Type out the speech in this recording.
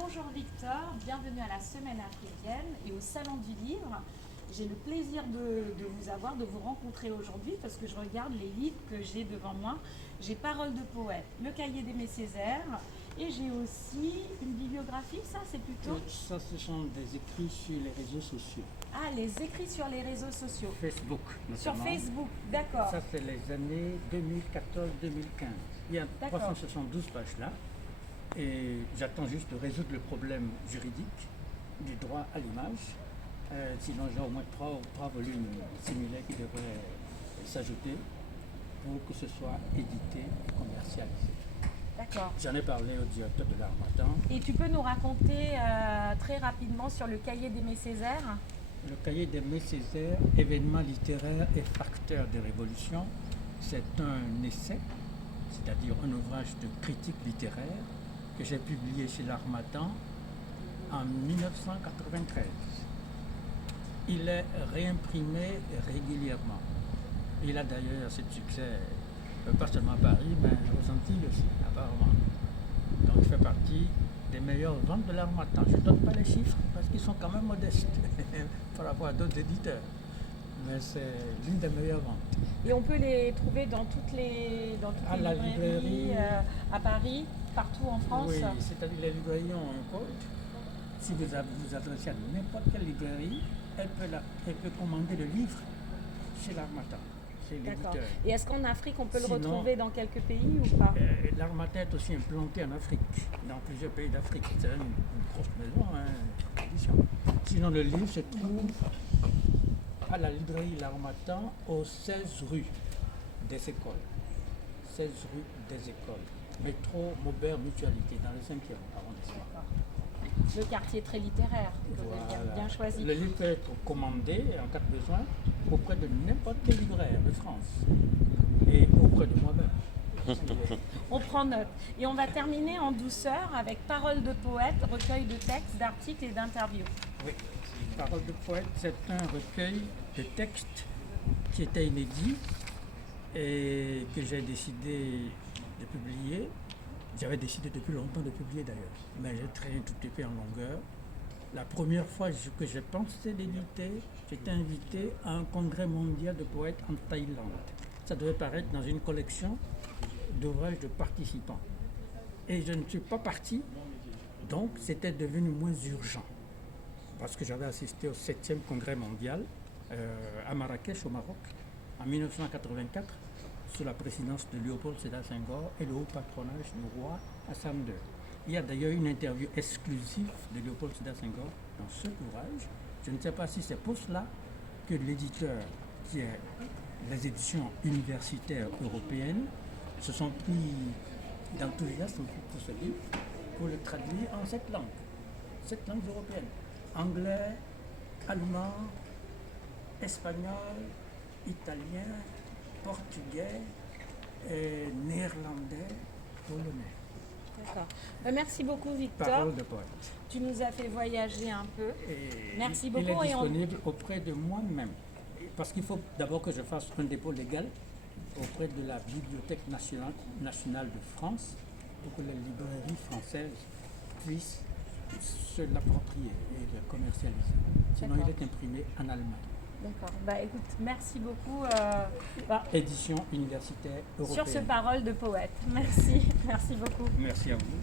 Bonjour Victor, bienvenue à la Semaine africaine et au Salon du Livre. J'ai le plaisir de vous avoir, de vous rencontrer aujourd'hui parce que je regarde les livres que j'ai devant moi. J'ai Paroles de poète, le cahier d'Aimé Césaire et j'ai aussi une bibliographie, ça c'est plutôt... Ça, ce sont des écrits sur les réseaux sociaux. Ah, les écrits sur les réseaux sociaux. Facebook, Sur notamment. Facebook, d'accord. Ça, c'est les années 2014-2015. Il y a D'accord. 372 pages là. Et j'attends juste de résoudre le problème juridique du droit à l'image. Sinon, j'ai au moins trois volumes similaires qui devraient s'ajouter pour que ce soit édité et commercialisé. D'accord. J'en ai parlé au directeur de l'Harmattan. Et tu peux nous raconter très rapidement sur le cahier d'Aimé Césaire? Le cahier d'Aimé Césaire, événement littéraire et facteur de révolution, c'est un essai, c'est-à-dire un ouvrage de critique littéraire que j'ai publié chez l'Harmattan en 1993. Il est réimprimé régulièrement. Il a d'ailleurs assez de succès, pas seulement à Paris, mais aux Antilles aussi, apparemment. Donc il fait partie des meilleures ventes de l'Harmattan. Je ne donne pas les chiffres parce qu'ils sont quand même modestes par rapport à d'autres éditeurs. Mais c'est l'une des meilleures ventes. Et on peut les trouver dans toutes les la librairies librairie, à Paris, partout en France. Oui, c'est-à-dire les librairies ont un code. Si vous vous adressez à n'importe quelle librairie, elle peut commander le livre chez l'Harmattan. C'est D'accord. l'éditeur. Et est-ce qu'en Afrique, on peut Sinon, le retrouver dans quelques pays ou pas? L'Harmattan est aussi implanté en Afrique, dans plusieurs pays d'Afrique. C'est une grosse maison, édition. Sinon, le livre se trouve à la librairie L'Harmattan, au 16 rue des Écoles. 16 rue des Écoles. Métro Maubert Mutualité, dans le 5e arrondissement. Le quartier très littéraire, que vous avez Voilà. bien choisi. Le livre peut être commandé en cas de besoin auprès de n'importe quel libraire de France et auprès de moi-même. On prend note. Et on va terminer en douceur avec Paroles de poète, recueil de textes, d'articles et d'interviews. Oui, Paroles de poète, c'est un recueil de textes qui était inédit et que j'ai décidé de publier. J'avais décidé depuis longtemps de publier d'ailleurs, mais j'ai traîné tout petit peu en longueur. La première fois que j'ai pensé d'éditer, j'étais invité à un congrès mondial de poètes en Thaïlande. Ça devait paraître dans une collection d'ouvrages de participants. Et je ne suis pas parti, donc c'était devenu moins urgent. Parce que j'avais assisté au 7e congrès mondial à Marrakech, au Maroc, en 1984, sous la présidence de Léopold Sédar Senghor et le haut patronage du roi Hassan II. Il y a d'ailleurs une interview exclusive de Léopold Sédar Senghor dans cet ouvrage. Je ne sais pas si c'est pour cela que l'éditeur, qui est les éditions universitaires européennes, se sont pris d'enthousiasme pour ce livre, pour le traduire en 7 langues européennes. Anglais, allemand, espagnol, italien, portugais, néerlandais, polonais. D'accord. Merci beaucoup Victor. Paroles de poète. Tu nous as fait voyager un peu. Et Merci beaucoup. Il est disponible auprès de moi-même. Parce qu'il faut d'abord que je fasse un dépôt légal auprès de la Bibliothèque nationale de France pour que les librairies françaises puissent se l'approprier et le commercialiser. Sinon, il est imprimé en Allemagne. D'accord. Écoute, merci beaucoup. Édition universitaire européenne. Sur ce Parole de poète. Merci. Merci beaucoup. Merci à vous.